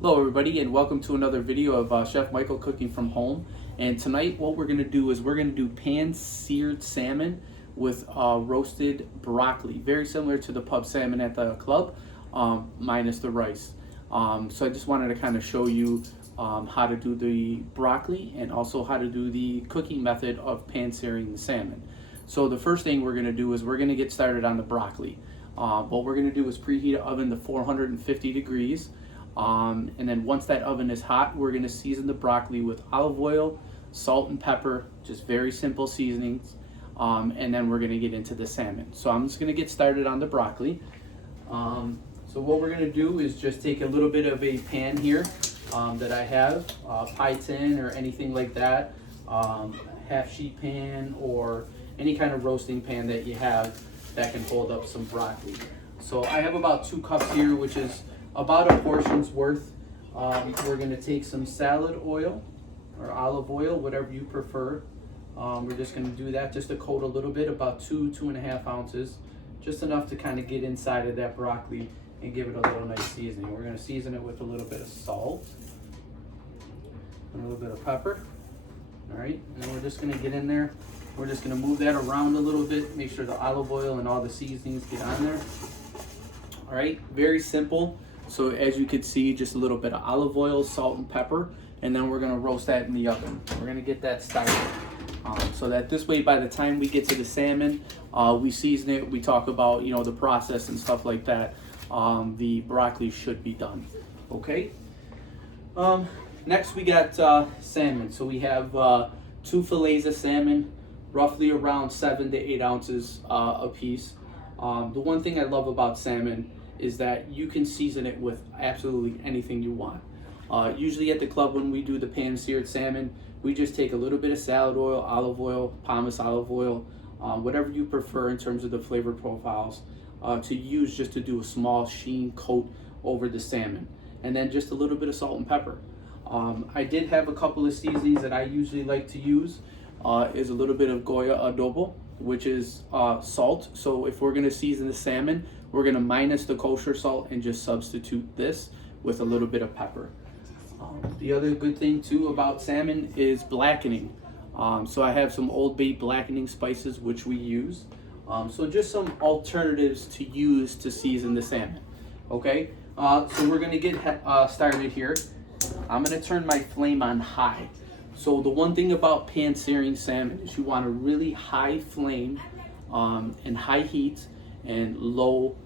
Hello everybody and welcome to another video of Chef Michael cooking from home. And tonight what we're going to do is we're going to do pan-seared salmon with roasted broccoli. Very similar to the pub salmon at the club, minus the rice. So I just wanted to kind of show you how to do the broccoli and also how to do the cooking method of pan-searing the salmon. So the first thing we're going to do is we're going to get started on the broccoli. What we're going to do is preheat an oven to 450 degrees. And then once that oven is hot, we're going to season the broccoli with olive oil, salt and pepper, just very simple seasonings. And then we're going to get into the salmon. So I'm just going to get started on the broccoli. So what we're going to do is just take a little bit of a pan here that I have, pie tin or anything like that, half sheet pan or any kind of roasting pan that you have that can hold up some broccoli. So I have about 2 cups here, which is about a portion's worth. We're going to take some salad oil or olive oil, whatever you prefer. We're just going to do that just to coat a little bit, about 2.5 ounces, just enough to kind of get inside of that broccoli and give it a little nice seasoning. We're going to season it with a little bit of salt and a little bit of pepper. All right, and then we're just going to get in there. We're just going to move that around a little bit, make sure the olive oil and all the seasonings get on there. All right, very simple. So as you can see, just a little bit of olive oil, salt and pepper, and then we're gonna roast that in the oven. We're gonna get that started. So that this way, by the time we get to the salmon, we season it, we talk about, the process and stuff like that, the broccoli should be done, okay? Next we got salmon. So we have 2 fillets of salmon, roughly around 7 to 8 ounces a piece. The one thing I love about salmon is that you can season it with absolutely anything you want. Usually at the club when we do the pan-seared salmon, we just take a little bit of salad oil, olive oil, Palmas olive oil, whatever you prefer in terms of the flavor profiles, to use just to do a small sheen coat over the salmon. And then just a little bit of salt and pepper. I did have a couple of seasonings that I usually like to use, is a little bit of Goya adobo, which is salt. So if we're gonna season the salmon, we're gonna minus the kosher salt and just substitute this with a little bit of pepper. The other good thing too about salmon is blackening. So I have some Old Bay blackening spices which we use. So just some alternatives to use to season the salmon. Okay, so we're gonna get started here. I'm gonna turn my flame on high. So the one thing about pan-searing salmon is you want a really high flame and high heat and low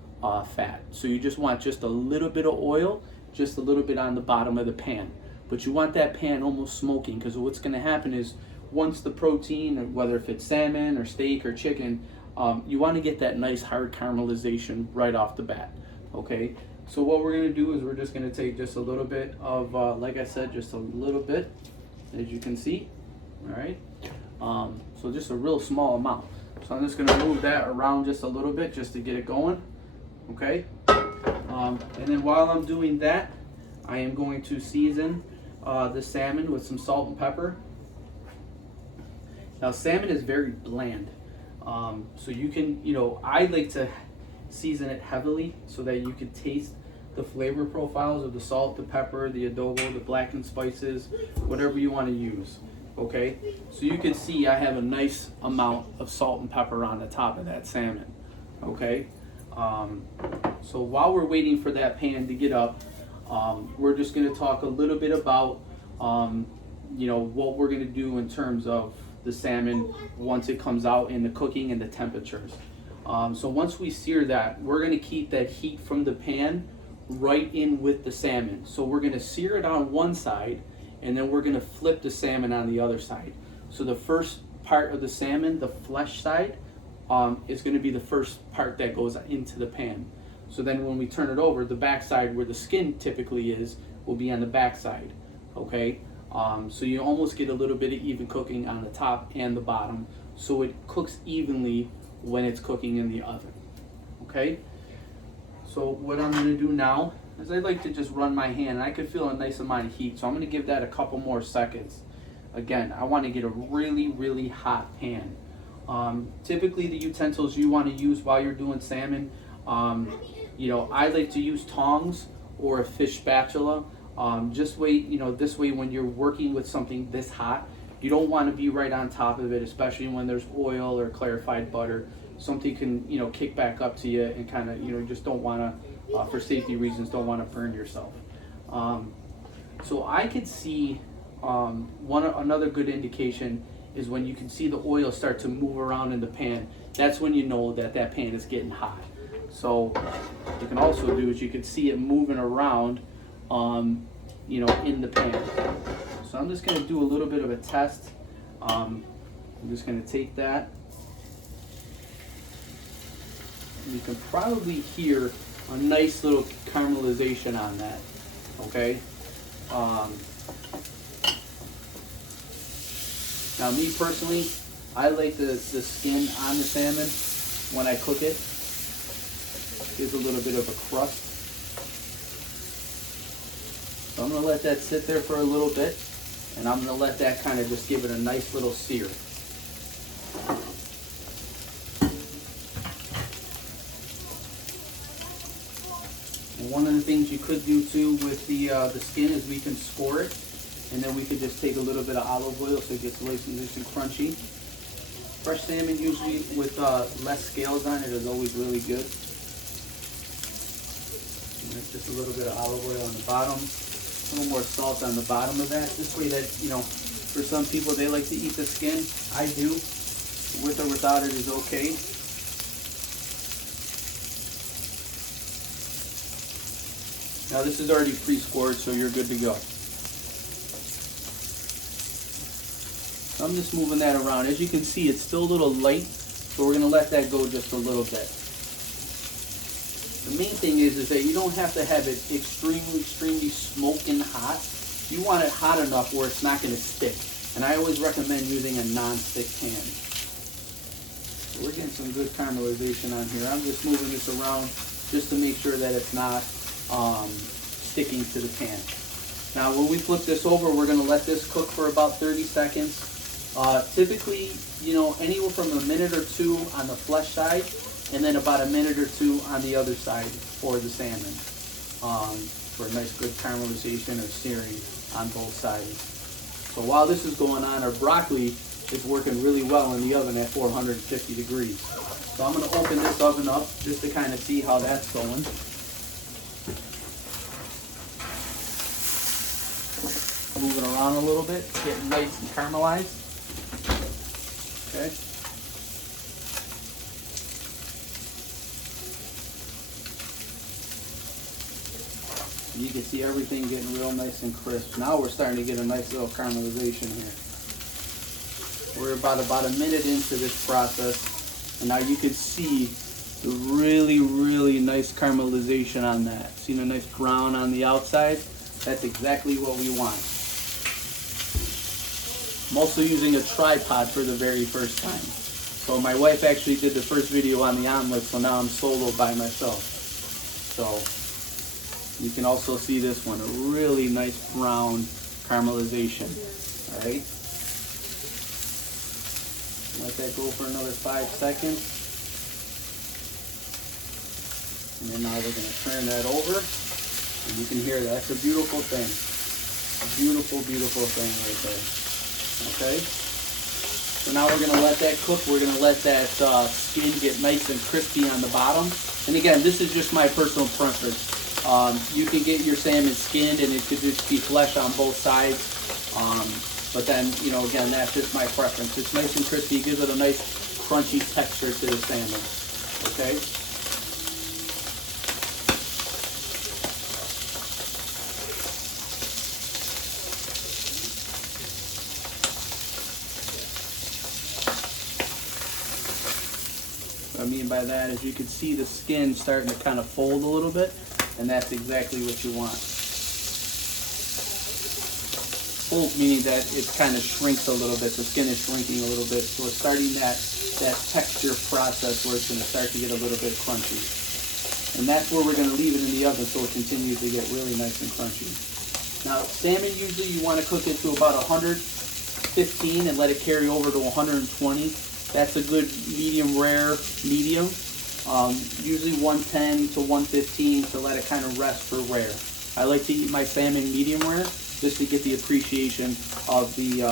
fat. So you just want just a little bit of oil, just a little bit on the bottom of the pan. But you want that pan almost smoking, because what's going to happen is once the protein, whether if it's salmon or steak or chicken, you want to get that nice hard caramelization right off the bat. Okay, so what we're going to do is we're just going to take just a little bit of, like I said, just a little bit, as you can see. All right, so just a real small amount. So I'm just going to move that around just a little bit just to get it going. Okay, and then while I'm doing that, I am going to season the salmon with some salt and pepper. Now salmon is very bland, so you can, I like to season it heavily so that you can taste the flavor profiles of the salt, the pepper, the adobo, the blackened spices, whatever you want to use. Okay, so you can see I have a nice amount of salt and pepper on the top of that salmon. Okay, so while we're waiting for that pan to get up, we're just going to talk a little bit about what we're going to do in terms of the salmon once it comes out in the cooking and the temperatures. So once we sear that, we're going to keep that heat from the pan right in with the salmon. So we're going to sear it on one side, and then we're going to flip the salmon on the other side. So the first part of the salmon, the flesh side, is going to be the first part that goes into the pan. So then when we turn it over, the back side where the skin typically is will be on the back side. Okay, so you almost get a little bit of even cooking on the top and the bottom, so it cooks evenly when it's cooking in the oven. Okay, so what I'm going to do now is I like to just run my hand, and I can feel a nice amount of heat, so I'm going to give that a couple more seconds. Again, I want to get a really hot pan. Typically the utensils you want to use while you're doing salmon, I like to use tongs or a fish spatula. Just wait, this way when you're working with something this hot, you don't want to be right on top of it, especially when there's oil or clarified butter. Something can, kick back up to you and kind of, just don't want to, for safety reasons, don't want to burn yourself. So I could see another good indication is when you can see the oil start to move around in the pan. That's when you know that that pan is getting hot. So what you can also do is you can see it moving around, in the pan. So I'm just going to do a little bit of a test. I'm just going to take that. You can probably hear a nice little caramelization on that. Okay. Now, me personally, I like the skin on the salmon when I cook it. Gives a little bit of a crust. So I'm going to let that sit there for a little bit, and I'm going to let that kind of just give it a nice little sear. And one of the things you could do too with the skin is we can score it, and then we could just take a little bit of olive oil so it gets nice and crunchy. Fresh salmon usually with less scales on it is always really good. And that's just a little bit of olive oil on the bottom, a little more salt on the bottom of that. This way that, for some people they like to eat the skin. I do. With or without it is okay. Now this is already pre-scored, so you're good to go. So I'm just moving that around. As you can see, it's still a little light, so we're going to let that go just a little bit. The main thing is that you don't have to have it extremely smoking hot. You want it hot enough where it's not going to stick. And I always recommend using a non-stick pan. So we're getting some good caramelization on here. I'm just moving this around just to make sure that it's not sticking to the pan. Now when we flip this over, we're going to let this cook for about 30 seconds. Typically, anywhere from a minute or two on the flesh side, and then about a minute or two on the other side for the salmon, for a nice good caramelization or searing on both sides. So while this is going on, our broccoli is working really well in the oven at 450 degrees. So I'm going to open this oven up just to kind of see how that's going. Moving around a little bit, getting nice and caramelized. Okay. You can see everything getting real nice and crisp. Now we're starting to get a nice little caramelization here. We're about a minute into this process, and now you can see the really nice caramelization on that. See the nice brown on the outside? That's exactly what we want. I'm also using a tripod for the very first time. So my wife actually did the first video on the omelet, so now I'm solo by myself. So you can also see this one, a really nice brown caramelization. All right. Let that go for another 5 seconds. And then now we're going to turn that over. And you can hear that. That's a beautiful thing. A beautiful thing right there. Okay. So now we're going to let that cook. We're going to let that skin get nice and crispy on the bottom. And again, this is just my personal preference. You can get your salmon skinned and it could just be flesh on both sides. But then, again, that's just my preference. It's nice and crispy. It gives it a nice crunchy texture to the salmon. Okay. What I mean by that is you can see the skin starting to kind of fold a little bit, and that's exactly what you want. Fold meaning that it kind of shrinks a little bit, the skin is shrinking a little bit, so it's starting that texture process where it's going to start to get a little bit crunchy. And that's where we're going to leave it in the oven so it continues to get really nice and crunchy. Now salmon, usually you want to cook it to about 115 and let it carry over to 120. That's a good medium rare medium. Usually 110 to 115 to let it kind of rest for rare. I like to eat my salmon medium rare just to get the appreciation of the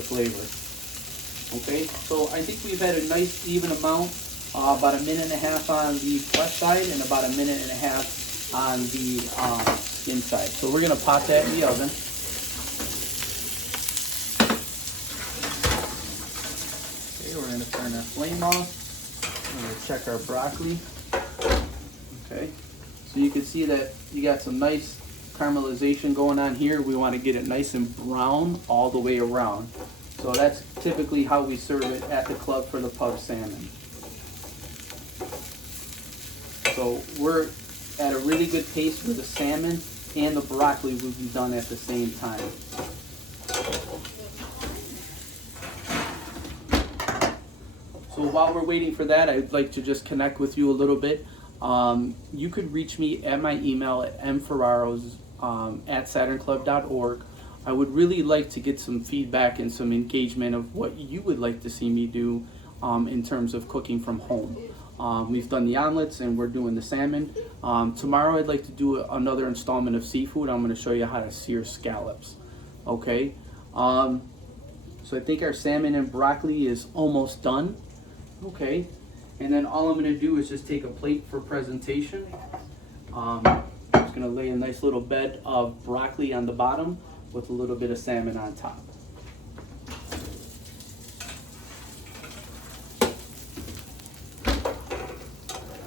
flavor. Okay, so I think we've had a nice even amount, about 1.5 minutes on the flesh side and about 1.5 minutes on the skin side. So we're gonna pop that in the oven. Okay, we're gonna turn our flame off. We're gonna check our broccoli. Okay, so you can see that you got some nice caramelization going on here. We want to get it nice and brown all the way around. So that's typically how we serve it at the club for the pub salmon. So we're at a really good pace where the salmon and the broccoli will be done at the same time. So while we're waiting for that, I'd like to just connect with you a little bit. You could reach me at my email at mferraros@saturnclub.org. I would really like to get some feedback and some engagement of what you would like to see me do in terms of cooking from home. We've done the omelets and we're doing the salmon. Tomorrow I'd like to do another installment of seafood. I'm going to show you how to sear scallops. Okay, so I think our salmon and broccoli is almost done. Okay, and then all I'm going to do is just take a plate for presentation. I'm just going to lay a nice little bed of broccoli on the bottom with a little bit of salmon on top.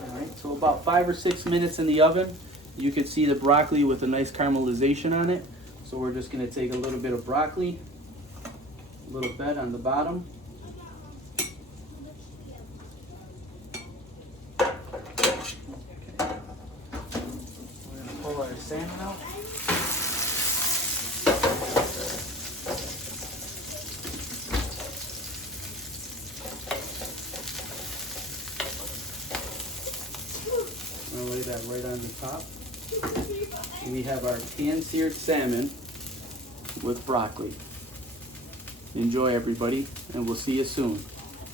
Alright, so about 5 or 6 minutes in the oven. You can see the broccoli with a nice caramelization on it. So we're just going to take a little bit of broccoli, a little bed on the bottom. We're going to pull our salmon out. I'm going to lay that right on the top. And we have our pan-seared salmon with broccoli. Enjoy, everybody, and we'll see you soon.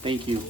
Thank you.